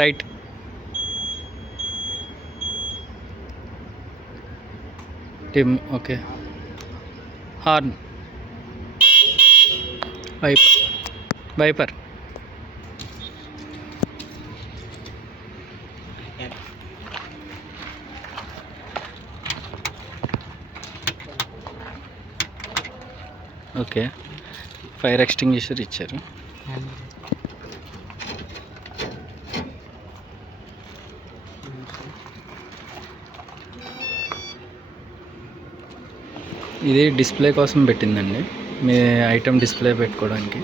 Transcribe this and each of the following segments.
రైట్. టిమ్. Okay. Horn. Wiper. Wiper. Okay. Fire extinguisher ఇచ్చారు. ఇది డిస్ప్లే కోసం పెట్టిందండి, మీ ఐటమ్ డిస్ప్లే పెట్టుకోవడానికి.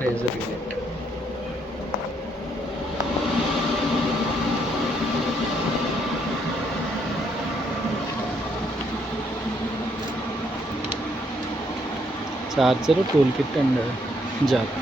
Razor relate. Charger, tool kit and jack.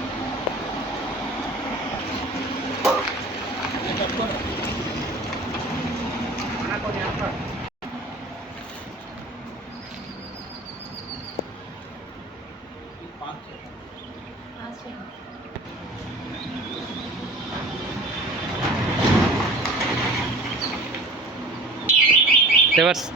Reverse.